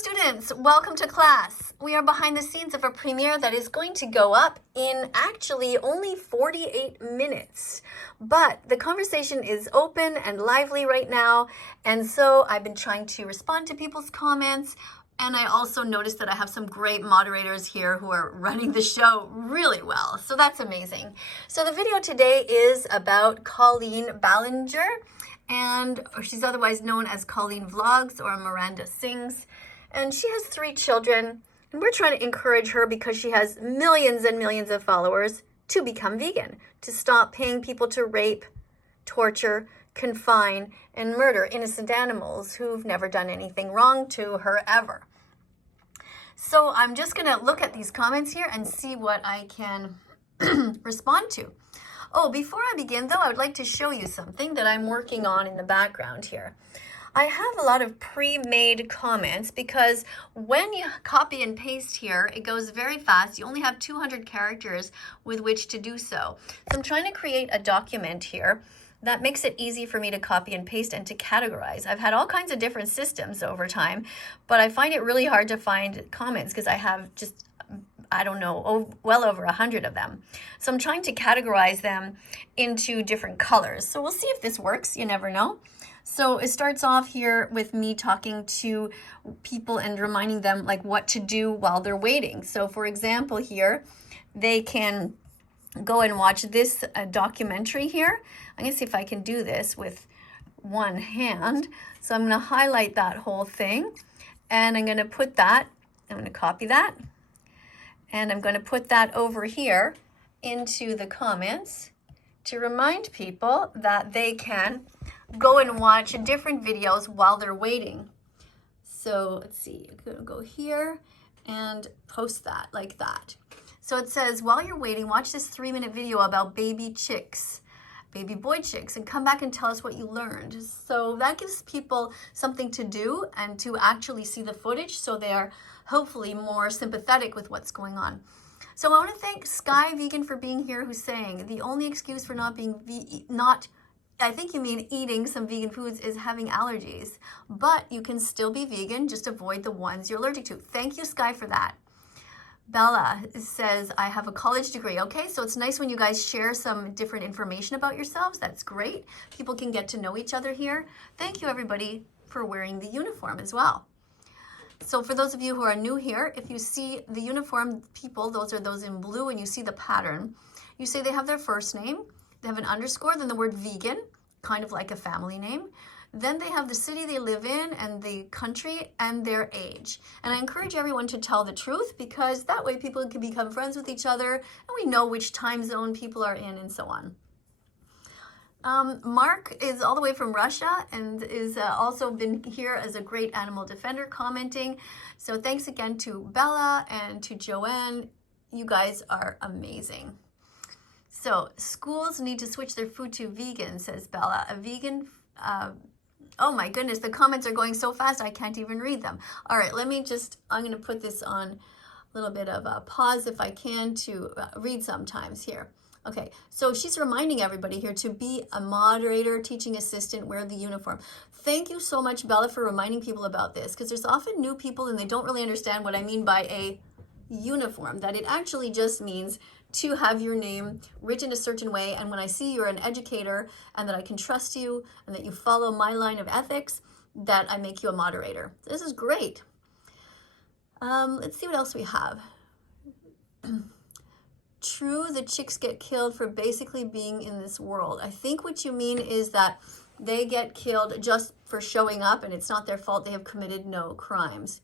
students, welcome to class. We are behind the scenes of a premiere that is going to go up in actually only 48 minutes. But the conversation is open and lively right now, and so I've been trying to respond to people's comments, and I also noticed that I have some great moderators here who are running the show really well, so that's amazing. So the video today is about Colleen Ballinger, and she's otherwise known as Colleen Vlogs or Miranda Sings. And she has 3 children, and we're trying to encourage her because she has millions and millions of followers to become vegan, to stop paying people to rape, torture, confine, and murder innocent animals who've never done anything wrong to her ever. So I'm just gonna look at these comments here and see what I can respond to. Oh, before I begin though, I would like to show you something that I'm working on in the background here. I have a lot of pre-made comments because when you copy and paste here, it goes very fast. You only have 200 characters with which to do so. So I'm trying to create a document here that makes it easy for me to copy and paste and to categorize. I've had all kinds of different systems over time, but I find it really hard to find comments because I have just, I don't know, well over 100 of them. So I'm trying to categorize them into different colors. So we'll see if this works, you never know. So it starts off here with me talking to people and reminding them like what to do while they're waiting. So for example here, they can go and watch this documentary here. I'm gonna see if I can do this with one hand. So I'm gonna highlight that whole thing and I'm gonna put that, I'm gonna copy that, and I'm gonna put that over here into the comments to remind people that they can go and watch different videos while they're waiting. So let's see, I'm gonna go here and post that like that. So it says, while you're waiting, watch this 3-minute video about baby chicks, baby boy chicks, and come back and tell us what you learned. So that gives people something to do and to actually see the footage, so they are hopefully more sympathetic with what's going on. So I want to thank Sky Vegan for being here, who's saying the only excuse for not being I think you mean eating some vegan foods is having allergies, but you can still be vegan, just avoid the ones you're allergic to. Thank you, Sky, for that. Bella says, I have a college degree. Okay, so it's nice when you guys share some different information about yourselves. That's great. People can get to know each other here. Thank you, everybody, for wearing the uniform as well. So for those of you who are new here, if you see the uniform people, those are those in blue, and you see the pattern, you say they have their first name, they have an underscore, then the word vegan, kind of like a family name. Then they have the city they live in and the country and their age. And I encourage everyone to tell the truth because that way people can become friends with each other and we know which time zone people are in and so on. Mark is all the way from Russia and is also been here as a great animal defender commenting. So thanks again to Bella and to Joanne. You guys are amazing. So schools need to switch their food to vegan, says Bella. A vegan, oh my goodness, the comments are going so fast I can't even read them. All right, I'm gonna put this on a little bit of a pause if I can to read sometimes here. Okay, so she's reminding everybody here to be a moderator, teaching assistant, wear the uniform. Thank you so much, Bella, for reminding people about this because there's often new people and they don't really understand what I mean by a uniform, that it actually just means to have your name written a certain way, and when I see you're an educator and that I can trust you and that you follow my line of ethics, that I make you a moderator. This is great. Let's see what else we have. True, the chicks get killed for basically being in this world. I think what you mean is that they get killed just for showing up and it's not their fault, they have committed no crimes.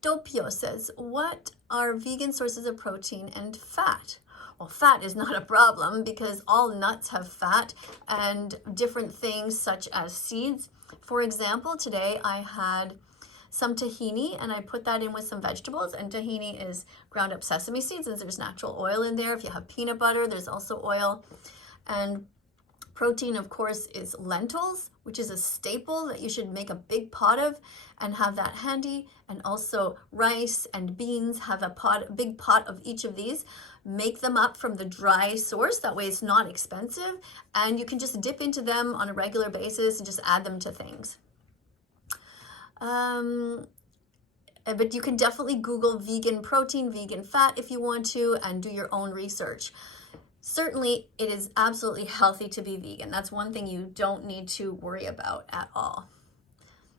Dopio says, what are vegan sources of protein and fat? Well, fat is not a problem because all nuts have fat and different things such as seeds. For example, today I had some tahini and I put that in with some vegetables, and tahini is ground up sesame seeds and there's natural oil in there. If you have peanut butter, there's also oil. And protein, of course, is lentils, which is a staple that you should make a big pot of and have that handy. And also rice and beans, have a big pot of each of these. Make them up from the dry source. That way it's not expensive. And you can just dip into them on a regular basis and just add them to things. But you can definitely Google vegan protein, vegan fat if you want to, and do your own research. Certainly, it is absolutely healthy to be vegan. That's one thing you don't need to worry about at all.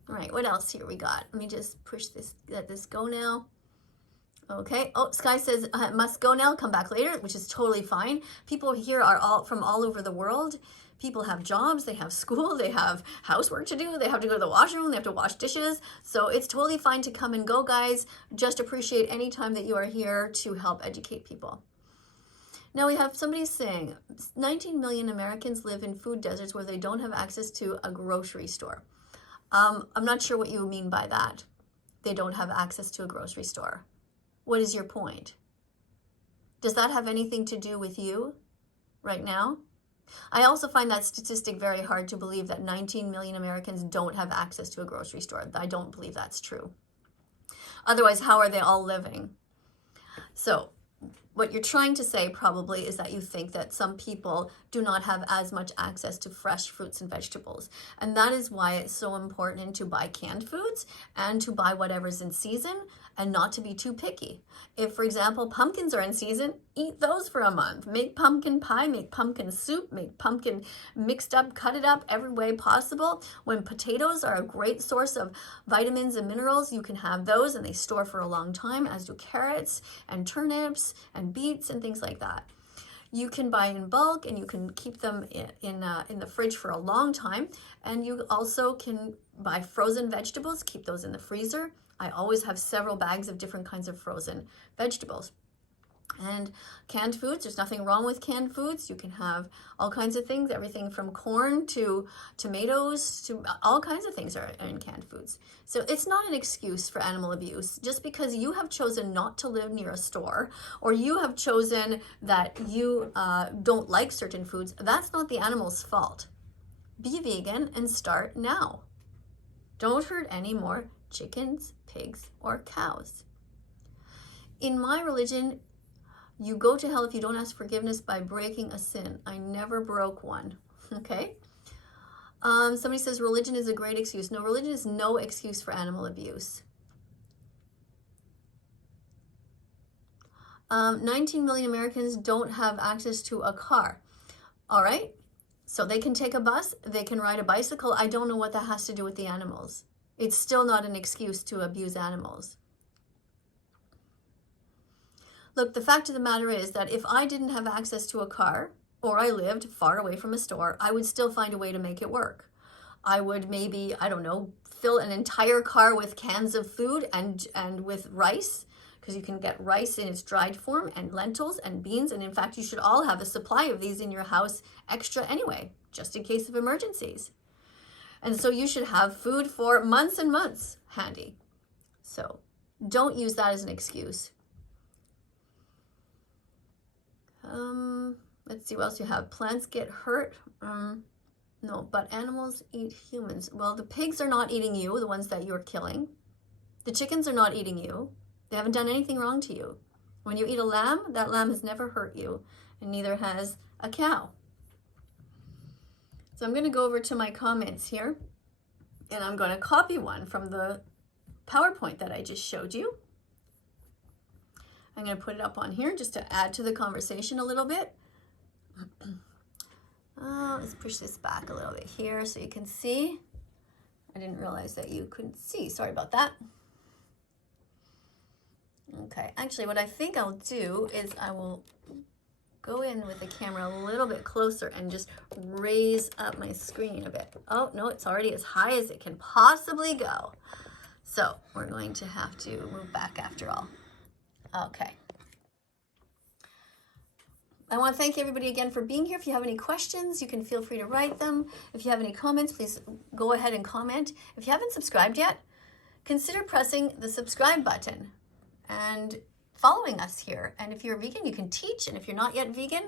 All right, what else here we got? Let me just push this, let this go now. Okay. Oh, Sky says, must go now, come back later, which is totally fine. People here are all from all over the world. People have jobs, they have school, they have housework to do, they have to go to the washroom, they have to wash dishes. So it's totally fine to come and go, guys. Just appreciate any time that you are here to help educate people. Now we have somebody saying 19 million Americans live in food deserts where they don't have access to a grocery store. I'm not sure what you mean by that. They don't have access to a grocery store. What is your point? Does that have anything to do with you right now? I also find that statistic very hard to believe, that 19 million Americans don't have access to a grocery store. I don't believe that's true. Otherwise, how are they all living? So what you're trying to say probably is that you think that some people do not have as much access to fresh fruits and vegetables. And that is why it's so important to buy canned foods and to buy whatever's in season and not to be too picky. If, for example, pumpkins are in season, eat those for a month. Make pumpkin pie, make pumpkin soup, make pumpkin mixed up, cut it up every way possible. When potatoes are a great source of vitamins and minerals, you can have those and they store for a long time, as do carrots and turnips and beets and things like that. You can buy in bulk and you can keep them in the fridge for a long time. And you also can buy frozen vegetables, keep those in the freezer. I always have several bags of different kinds of frozen vegetables. And canned foods, there's nothing wrong with canned foods. You can have all kinds of things, everything from corn to tomatoes to all kinds of things are in canned foods. So it's not an excuse for animal abuse. Just because you have chosen not to live near a store, or you have chosen that you don't like certain foods, that's not the animal's fault. Be vegan and start now. Don't hurt any more chickens, pigs, or cows. In my religion, you go to hell if you don't ask forgiveness by breaking a sin. I never broke one. Okay? Somebody says religion is a great excuse. No, religion is no excuse for animal abuse. 19 million Americans don't have access to a car. All right? So they can take a bus, they can ride a bicycle. I don't know what that has to do with the animals. It's still not an excuse to abuse animals. Look, the fact of the matter is that if I didn't have access to a car, or I lived far away from a store, I would still find a way to make it work. I would maybe, I don't know, fill an entire car with cans of food and with rice, because you can get rice in its dried form, and lentils and beans. And in fact, you should all have a supply of these in your house extra anyway, just in case of emergencies. And so you should have food for months and months handy. So don't use that as an excuse. Let's see what else you have. Plants get hurt. No, but animals eat humans. Well, the pigs are not eating you, the ones that you're killing. The chickens are not eating you. They haven't done anything wrong to you. When you eat a lamb, that lamb has never hurt you, and neither has a cow. So I'm going to go over to my comments here, and I'm going to copy one from the PowerPoint that I just showed you. I'm going to put it up on here just to add to the conversation a little bit. Let's push this back a little bit here so you can see. I didn't realize that you couldn't see. Sorry about that. Okay, actually what I think I'll do is I will go in with the camera a little bit closer and just raise up my screen a bit. Oh, no, it's already as high as it can possibly go. So we're going to have to move back after all. Okay. I want to thank everybody again for being here. If you have any questions, you can feel free to write them. If you have any comments, please go ahead and comment. If you haven't subscribed yet, consider pressing the subscribe button and following us here. And if you're vegan, you can teach. And if you're not yet vegan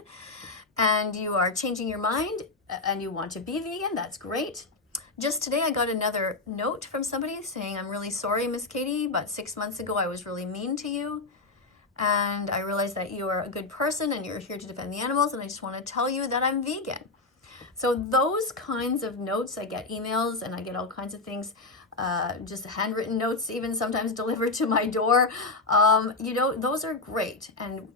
and you are changing your mind and you want to be vegan, that's great. Just today, I got another note from somebody saying, I'm really sorry, Miss Katie, but 6 months ago, I was really mean to you. And I realize that you are a good person and you're here to defend the animals. And I just want to tell you that I'm vegan. So those kinds of notes, I get emails and I get all kinds of things, just handwritten notes even sometimes delivered to my door. You know, those are great. And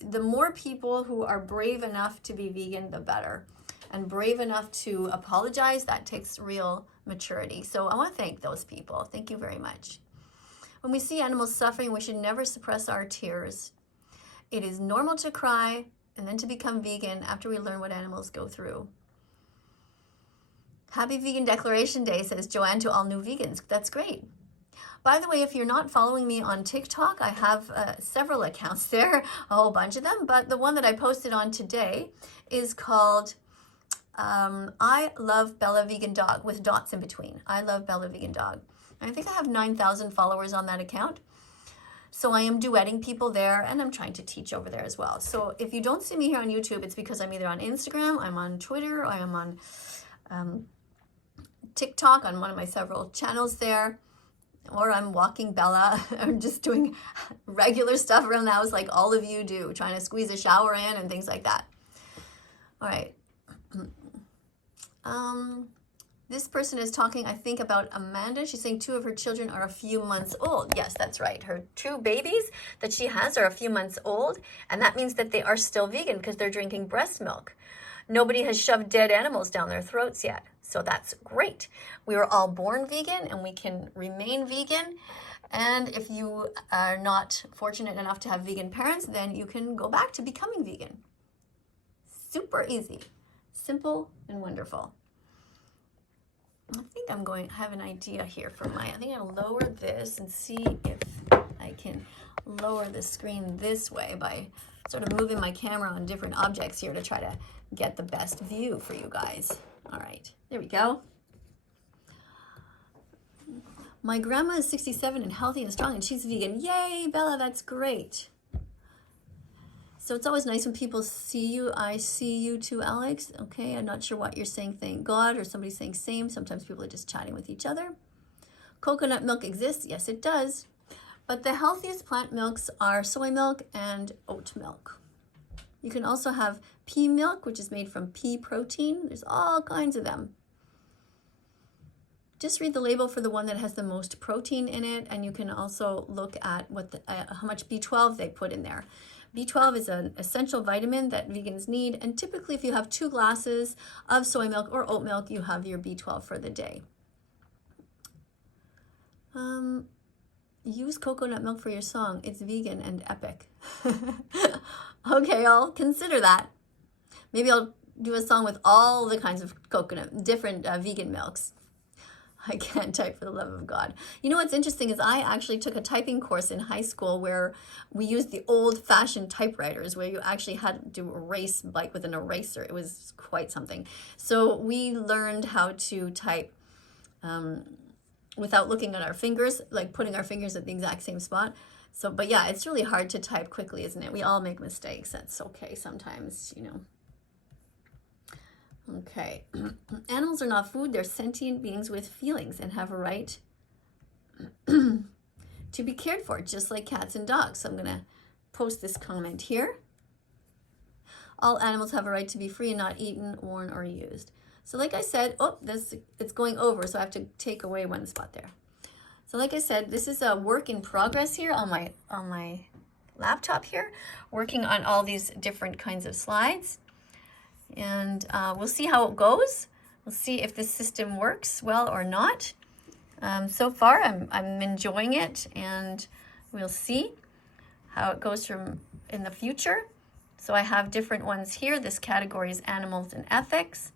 the more people who are brave enough to be vegan, the better. And brave enough to apologize, that takes real maturity. So I want to thank those people. Thank you very much. When we see animals suffering, we should never suppress our tears. It is normal to cry and then to become vegan after we learn what animals go through. Happy Vegan Declaration Day, says Joanne to all new vegans. That's great. By the way, if you're not following me on TikTok, I have several accounts there, a whole bunch of them, but the one that I posted on today is called I Love Bella Vegan Dog, with dots in between. I Love Bella Vegan Dog. And I think I have 9,000 followers on that account. So I am duetting people there, and I'm trying to teach over there as well. So if you don't see me here on YouTube, it's because I'm either on Instagram, I'm on Twitter, or I'm on TikTok on one of my several channels there, or I'm walking Bella. I'm just doing regular stuff around the house like all of you do, trying to squeeze a shower in and things like that. All right. This person is talking, I think, about Amanda. She's saying 2 of her children are a few months old. Yes, that's right. Her 2 babies that she has are a few months old, and that means that they are still vegan because they're drinking breast milk. Nobody has shoved dead animals down their throats yet, so that's great. We were all born vegan, and we can remain vegan. And if you are not fortunate enough to have vegan parents, then you can go back to becoming vegan. Super easy, simple, and wonderful. I think I'm going to have an idea here for I think I'll lower this and see if I can lower the screen this way by sort of moving my camera on different objects here to try to get the best view for you guys. All right, there we go. My grandma is 67 and healthy and strong, and she's vegan. Yay, Bella, that's great. So it's always nice when people see you. I see you too, Alex. Okay, I'm not sure what you're saying, thank God, or somebody's saying same. Sometimes people are just chatting with each other. Coconut milk exists. Yes, it does. But the healthiest plant milks are soy milk and oat milk. You can also have pea milk, which is made from pea protein. There's all kinds of them. Just read the label for the one that has the most protein in it, and you can also look at what how much B12 they put in there. B12 is an essential vitamin that vegans need, and typically if you have 2 glasses of soy milk or oat milk, you have your B12 for the day. Use coconut milk for your song. It's vegan and epic. Okay, I'll consider that. Maybe I'll do a song with all the kinds of coconut, different vegan milks. I can't type for the love of God. You know what's interesting is I actually took a typing course in high school where we used the old-fashioned typewriters where you actually had to erase like with an eraser. It was quite something. So we learned how to type without looking at our fingers, like putting our fingers at the exact same spot. So, but yeah, it's really hard to type quickly, isn't it? We all make mistakes. That's okay sometimes, you know. Okay, animals are not food. They're sentient beings with feelings and have a right to be cared for, just like cats and dogs. So I'm going to post this comment here. All animals have a right to be free and not eaten, worn, or used. So like I said, it's going over, so I have to take away one spot there. So like I said, this is a work in progress here on my laptop here, working on all these different kinds of slides. And we'll see how it goes. We'll see if this system works well or not. So far, I'm enjoying it, and we'll see how it goes in the future. So I have different ones here. This category is animals and ethics.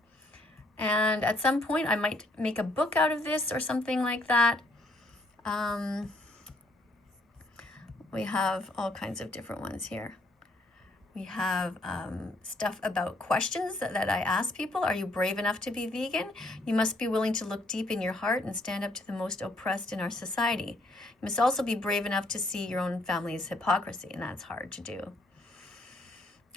And at some point, I might make a book out of this or something like that. We have all kinds of different ones here. We have stuff about questions that I ask people. Are you brave enough to be vegan? You must be willing to look deep in your heart and stand up to the most oppressed in our society. You must also be brave enough to see your own family's hypocrisy, and that's hard to do.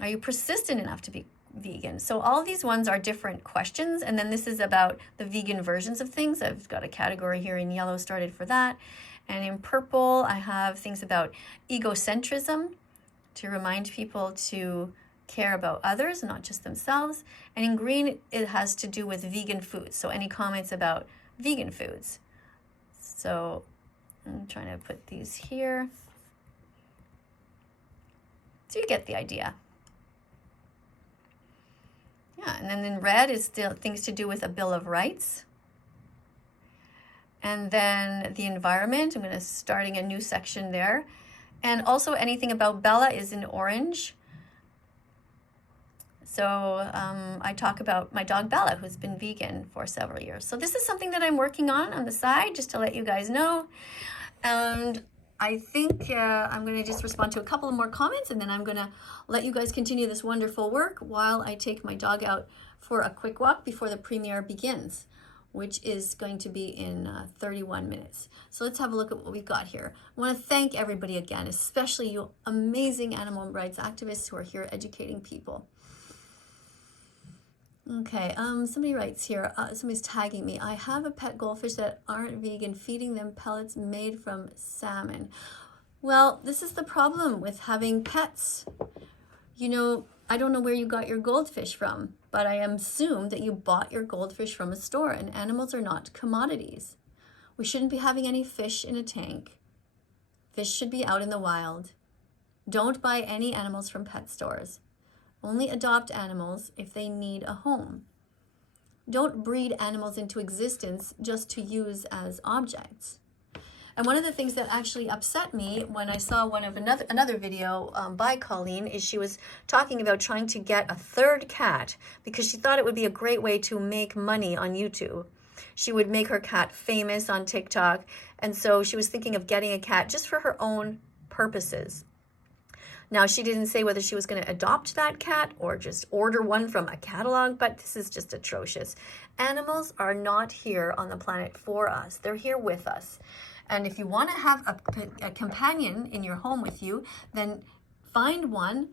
Are you persistent enough to be vegan? So all these ones are different questions, and then this is about the vegan versions of things. I've got a category here in yellow started for that. And in purple, I have things about egocentrism, to remind people to care about others, not just themselves. And in green, it has to do with vegan foods. So any comments about vegan foods. So I'm trying to put these here. So you get the idea. Yeah, and then in red is still things to do with a Bill of Rights. And then the environment, I'm going to starting a new section there. And also anything about Bella is in orange. So I talk about my dog Bella, who's been vegan for several years. So this is something that I'm working on the side, just to let you guys know. And I think I'm going to just respond to a couple of more comments, and then I'm going to let you guys continue this wonderful work while I take my dog out for a quick walk before the premiere begins, which is going to be in 31 minutes. So let's have a look at what we've got here. I want to thank everybody again, especially you amazing animal rights activists who are here educating people. Okay, somebody writes here, somebody's tagging me. I have a pet goldfish that aren't vegan, feeding them pellets made from salmon. Well, this is the problem with having pets. You know, I don't know where you got your goldfish from, but I assume that you bought your goldfish from a store, and animals are not commodities. We shouldn't be having any fish in a tank. Fish should be out in the wild. Don't buy any animals from pet stores. Only adopt animals if they need a home. Don't breed animals into existence just to use as objects. And one of the things that actually upset me when I saw another video by Colleen is she was talking about trying to get a third cat because she thought it would be a great way to make money on YouTube. She would make her cat famous on TikTok, and so she was thinking of getting a cat just for her own purposes. Now, she didn't say whether she was going to adopt that cat or just order one from a catalog, but this is just atrocious. Animals are not here on the planet for us. They're here with us. And if you want to have a companion in your home with you, then find one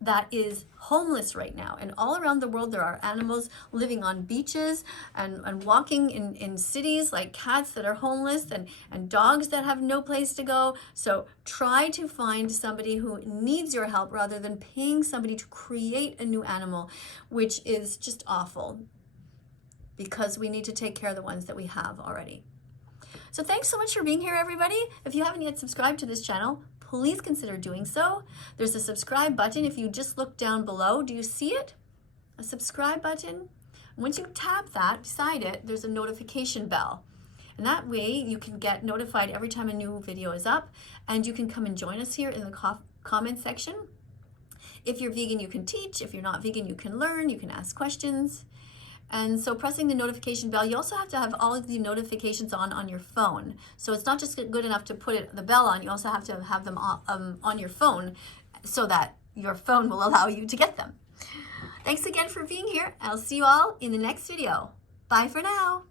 that is homeless right now. And all around the world, there are animals living on beaches and walking in cities, like cats that are homeless and dogs that have no place to go. So try to find somebody who needs your help rather than paying somebody to create a new animal, which is just awful because we need to take care of the ones that we have already. So thanks so much for being here, everybody. If you haven't yet subscribed to this channel, please consider doing so. There's a subscribe button. If you just look down below, do you see it? A subscribe button? Once you tap that, beside it, there's a notification bell. And that way you can get notified every time a new video is up, and you can come and join us here in the comment section. If you're vegan, you can teach. If you're not vegan, you can learn. You can ask questions. And so pressing the notification bell, you also have to have all of the notifications on your phone. So it's not just good enough to put the bell on, you also have to have them on your phone so that your phone will allow you to get them. Thanks again for being here. I'll see you all in the next video. Bye for now.